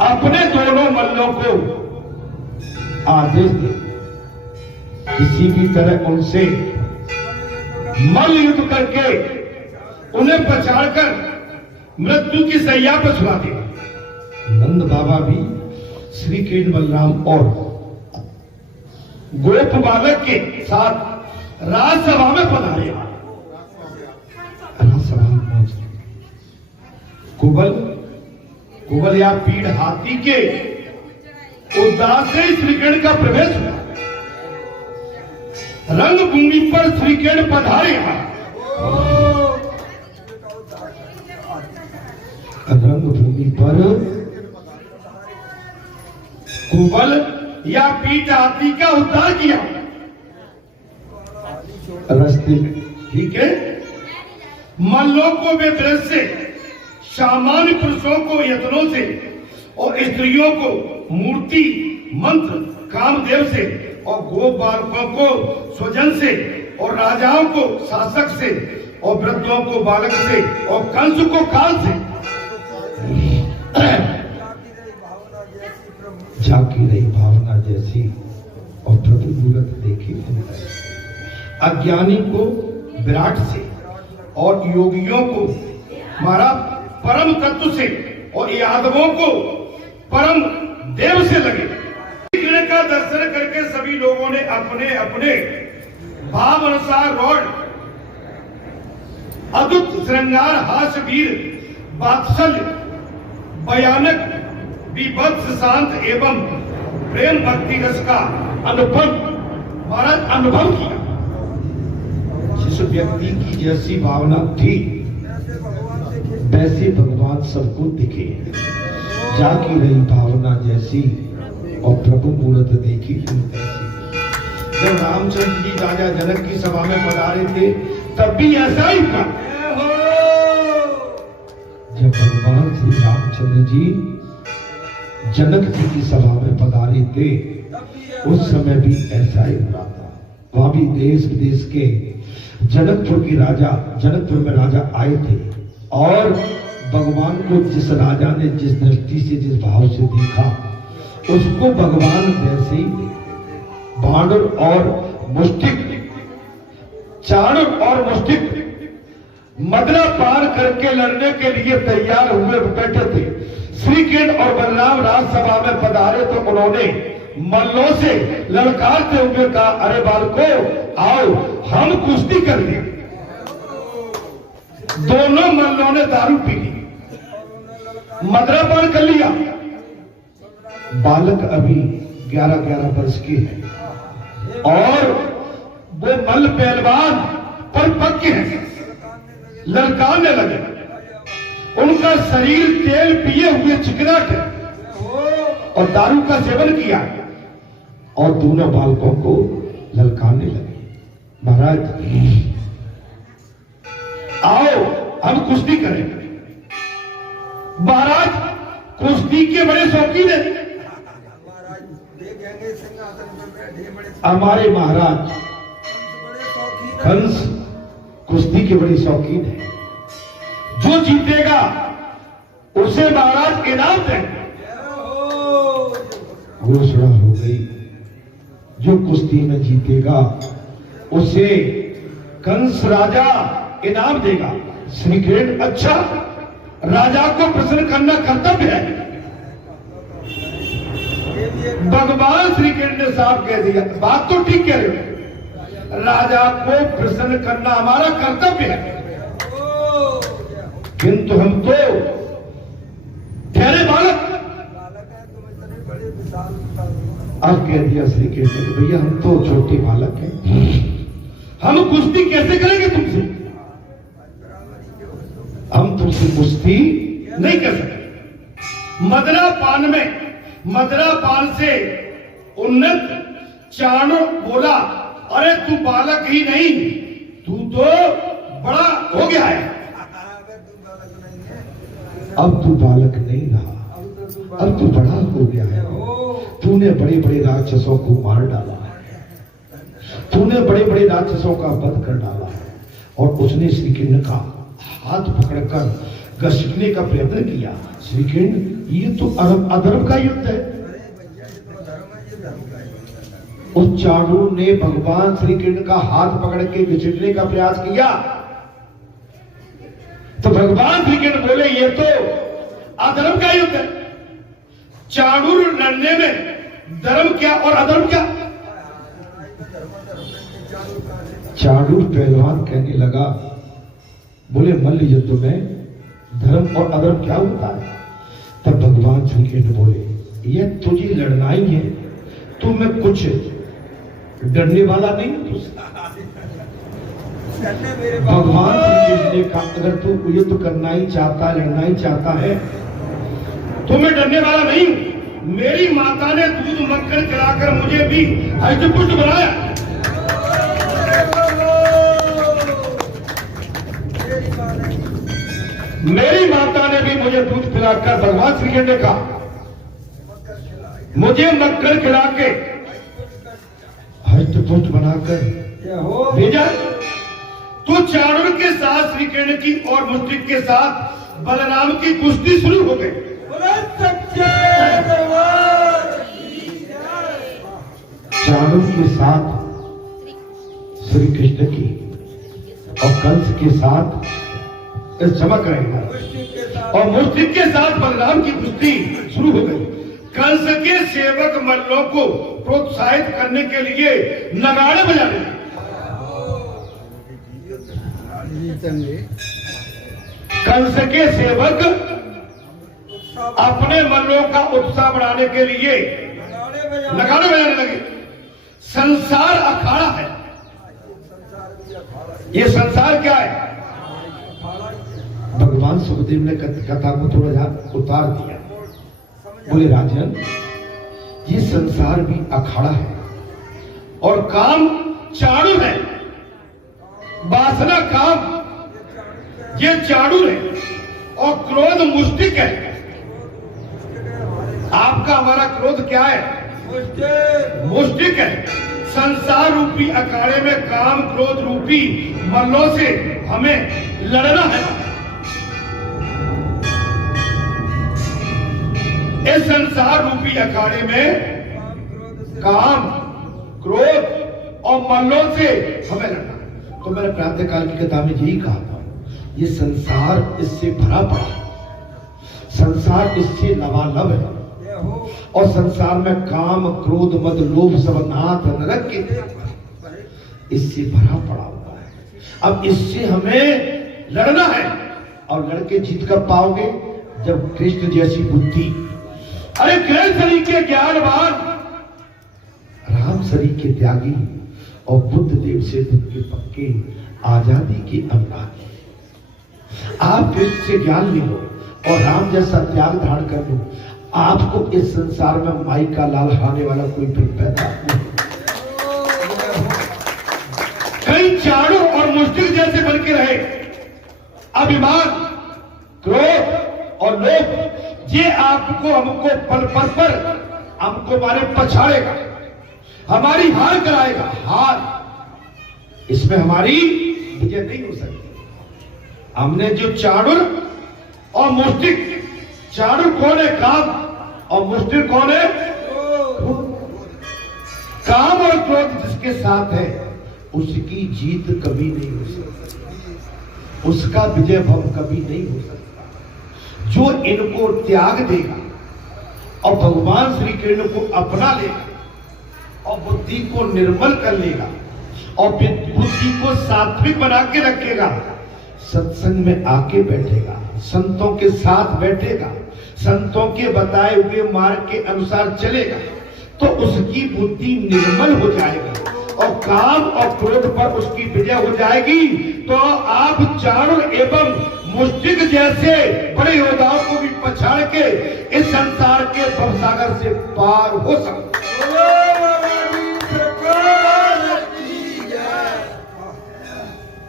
अपने दोनों मल्लों को आदेश दे, किसी भी तरह उनसे मल्ल युद्ध करके उन्हें पछाड़कर मृत्यु की सैया पर सुला दे। नंद बाबा भी श्री कृष्ण बलराम और गोप बालक के साथ राजसभा में पधारे। राजसभा में पहुंचे, कुबल या पीड़ हाथी के उद्दार से श्री कृष्ण का प्रवेश हुआ। रंगभूमि पर श्री कृष्ण पधारे। रंगभूमि पर कुबल या पीठ हाथी का उद्धार किया। रास्ते में ठीक है, मल्लों को वे दृश्य सामान्य पुरुषों को यत्नों से और स्त्रियों को मूर्ति मंत्र कामदेव से और गोप बालकों को स्वजन से और राजाओं को शासक से और वृद्धों को बालक से और कंस को काल से झांकी रही भावना जैसी और प्रभु मूरत देखी। अज्ञानी को विराट से और योगियों को हमारा परम तत्व से और यादवों को परम देव से लगे। कृष्ण का दर्शन करके सभी लोगों ने अपने अपने भाव अनुसार रोड अद्भुत श्रृंगार हास्य वीर वात्सल्य भयानक विभत्स शांत एवं प्रेम भक्ति रस का अनुभव किया। जिस व्यक्ति की जैसी भावना थी वैसे भगवान सबको दिखे। जाकी रही भावना जैसी और प्रभु मूरत देखी तैसी। जब रामचंद्र जी राजा जनक की सभा में पधारे थे तब भी ऐसा ही था। जब भगवान श्री रामचंद्र जी जनक जी की सभा में पधारे थे उस समय भी ऐसा ही हुआ था। वहां भी देश विदेश के जनकपुर में राजा आए थे और भगवान को जिस राजा ने जिस दृष्टि से जिस भाव से देखा उसको भगवान वैसे ही बाणर और मुष्टिक चाणर और मुष्टिक मदरा पार करके लड़ने के लिए तैयार हुए बैठे थे। श्री कृष्ण और बलराम राजसभा में पधारे तो उन्होंने मल्लों से ललकारते हुए कहा, अरे बालको आओ हम कुश्ती कर ले। दोनों मल्लों ने दारू पी ली, मदरा पार कर लिया। बालक अभी 11-11 वर्ष के हैं और वो मल्ल पहलवान पर पक्के हैं, ललकारने लगे। उनका शरीर तेल पिए हुए चिकनाट है और दारू का सेवन किया और दोनों बालकों को ललकारने लगे। महाराज आओ हम कुश्ती करेंगे। महाराज कुश्ती के बड़े शौकीन है। हमारे महाराज कंस कुश्ती के बड़े शौकीन है। जो जीतेगा उसे महाराज इनाम देंगे। घोषणा हो गई, जो कुश्ती में जीतेगा उसे कंस राजा इनाम देगा। श्री कृष्ण अच्छा, राजा को प्रसन्न करना कर्तव्य है। भगवान श्री कृष्ण ने साफ कह दिया, बात तो ठीक कह रहे हो, राजा को प्रसन्न करना हमारा कर्तव्य है, किंतु हम तो ठहरे बालक। अब कह दिया श्री कृष्ण ने, भैया हम तो छोटे बालक हैं, हम कुश्ती कैसे करेंगे तुमसे? हम तुमसे कुश्ती नहीं कर सकते। मदरा पान से उन्नत चाणो बोला, अरे तू बालक ही नहीं, तू तो बड़ा हो गया है। अब तू बालक नहीं रहा, अब तू बड़ा हो गया है। तूने बड़े बड़े राक्षसों को मार डाला है, तूने बड़े बड़े राक्षसों का वध कर डाला है। और उसने श्री कृष्ण का हाथ पकड़कर घसीटने का प्रयत्न किया। श्री कृष्ण, ये तो अधर्म का युद्ध है। उस चाणूर ने भगवान श्री कृष्ण का हाथ पकड़ के घसीटने का प्रयास किया तो भगवान श्री कृष्ण बोले, ये तो अधर्म का युद्ध है। चाणूर लड़ने में धर्म क्या और अधर्म क्या? चाणूर पहलवान कहने लगा, बोले मल्ल युद्ध में धर्म और अधर्म क्या होता है? तब भगवान श्री कृष्ण बोले, ये तुझे लड़ना ही है, तू में कुछ डरने वाला नहीं हूं तुझसे। भगवान श्री कृष्ण ने कहा, अगर तू युद्ध करना ही चाहता, लड़ना ही चाहता है तो मैं डरने वाला नहीं हूं। मेरी माता ने दूध मक्खन खिलाकर मुझे भी हष्टपुष्ट बनाया। मेरी माता ने भी मुझे दूध पिलाकर, भगवान श्री कृष्ण ने कहा, मुझे मक्खन खिला के हष्टपुष्ट बनाकर भेजा। तो चाणूर के साथ श्री कृष्ण की और मुष्टिक के साथ बलराम की कुश्ती शुरू हो गई। चाणूर के साथ श्री कृष्ण की और कंस के साथ चमक रहेगा और मुष्टिक के साथ बलराम की कुश्ती शुरू हो गई। कंस के सेवक मल्लों को प्रोत्साहित करने के लिए नगाड़े बजाने लगे। कंस के सेवक अपने मल्लों का उत्साह बढ़ाने के लिए नगाड़े बजाने लगे। संसार अखाड़ा है। ये संसार क्या है? भगवान सुखदेव ने कथा को थोड़ा उतार दिया। बोले, राजन, ये संसार भी अखाड़ा है और काम चाणूर है। वासना काम ये चाणूर है और क्रोध मुष्टिक है। आपका हमारा क्रोध क्या है? मुष्टिक है। संसार रूपी अखाड़े में काम क्रोध रूपी मल्लों से हमें लड़ना है। इस संसार रूपी अखाड़े में काम क्रोध और मल्लों से हमें लड़ना। तो मैंने प्रातःकाल की कथा में यही कहा था, ये संसार इससे भरा पड़ा है, संसार इससे लबालब है और संसार में काम क्रोध मद लोभ सब नाथ नरक के इससे भरा पड़ा हुआ है। अब इससे हमें लड़ना है और लड़के जीत कर पाओगे जब कृष्ण जैसी बुद्धि, अरे कृष्ण शरीर के ज्ञानवान, राम शरीर के त्यागी और बुद्ध देव से के पक्के आजादी के अनुरागी। आप कृष्ण से ज्ञान ले लो और राम जैसा त्याग धारण कर लो, आपको इस संसार में माई का लाल हाने वाला कोई फिर पैदा नहीं। कई चाणूर और मुष्टिक जैसे बन के रहे। अभिमान, क्रोध और लोभ ये आपको हमको पल पल पर हमको मारे पछाड़ेगा, हमारी हार कराएगा। हार इसमें हमारी विजय नहीं हो सकती। हमने जो चाणूर और मुष्टिक, चाणूर कौन है? काम, और मुष्टिक कौन है? काम और क्रोध जिसके साथ है उसकी जीत कभी नहीं हो सकती, उसका विजय भव कभी नहीं हो सकता। जो इनको त्याग देगा और भगवान श्री कृष्ण को अपना लेगा और बुद्धि को निर्मल कर लेगा और बुद्धि को सात्विक बना के रखेगा, सत्संग में आके बैठेगा, संतों के साथ बैठेगा, संतों के बताए हुए मार्ग के अनुसार चलेगा, तो उसकी बुद्धि निर्मल हो जाएगी और काम और क्रोध पर उसकी विजय हो जाएगी। तो आप चाणूर एवं मुष्टिक जैसे बड़े योद्धाओं को भी पछाड़ के इस संसार के भवसागर से पार हो सकते।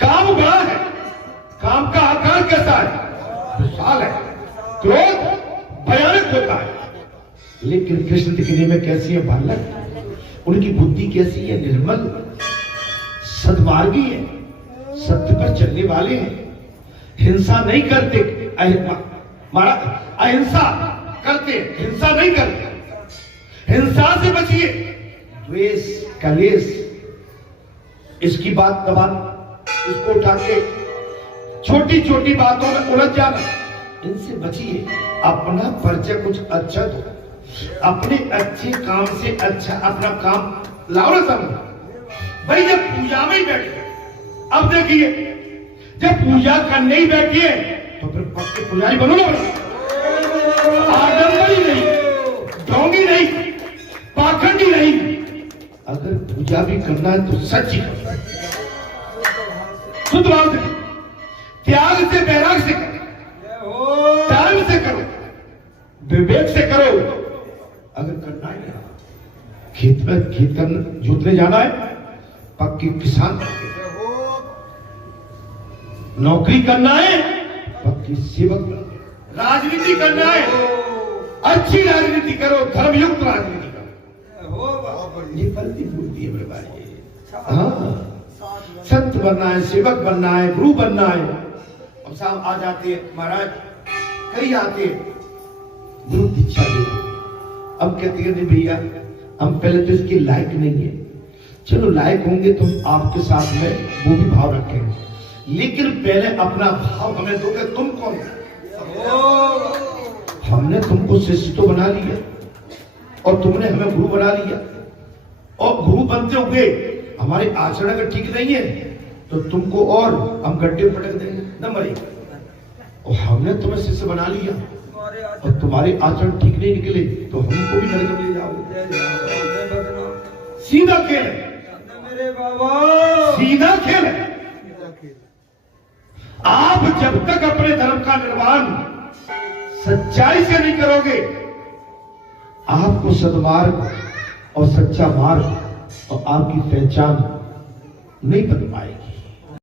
काम बड़ा है, काम का आकार कैसा है? विशाल है। क्रोध भयानक होता है, लेकिन कृष्ण दिखने में कैसी है? बालक। उनकी बुद्धि कैसी है? निर्मल, सद्मार्गी है, सत्य पर चलने वाले हैं, हिंसा नहीं करते, महाराज अहिंसा करते, हिंसा नहीं करते, हिंसा से बचिए। द्वेष, कलेश, इसकी बात दबा, इसको उठा के छोटी छोटी बातों में उलझ जाना, इनसे बचिए। अपना परिचय कुछ अच्छा दो, अपने अच्छे काम से अच्छा अपना काम लाओ ना समझो। भाई जब पूजा में ही बैठे, अब देखिए जब पूजा करने ही बैठिए तो फिर पक्के पुजारी बनो ना। आडंबरी नहीं, ढोंगी नहीं, पाखंडी नहीं। अगर पूजा भी करना है तो सच ही करो, शुद्ध भाव से, त्याग से, बैराग से करो, टाइम से करो, विवेक से करो। अगर करना है खेत में, खेत जोतने जाना है, पक्की किसान, नौकरी करना है, पक्की सेवक, राजनीति करना है, अच्छी राजनीति करो, धर्मयुक्त राजनीति करो। ये गलती बोलती है मेरे भाई। हाँ, संत बनना है, सेवक बनना है, गुरु बनना है। अब साहब आ जाते हैं महाराज, कई आते गुरु दीक्षा दे, अब कहते हैं नहीं भैया हम पहले तो इसके लायक नहीं है। चलो लायक होंगे तो आपके साथ में वो भी भाव रखेंगे, लेकिन पहले अपना भाव हमें दोगे। तुम कौन हो? हमने तुमको शिष्य तो बना लिया और तुमने हमें गुरु बना लिया, और गुरु बनते हुए हमारे आचरण अगर ठीक नहीं है तो तुमको और हम गड्ढे पटक देंगे। नंबर 1, और हमने तुम्हें शिष्य बना लिया और तुम्हारे आचरण ठीक नहीं निकले तो हमको भी नरक में ले जाओगे। सीधा खेल है मेरे बाबा, सीधा खेल है। आप जब तक अपने धर्म का निर्माण सच्चाई से नहीं करोगे, आपको सद्मार्ग और सच्चा मार्ग और आपकी पहचान नहीं बन पाएगी।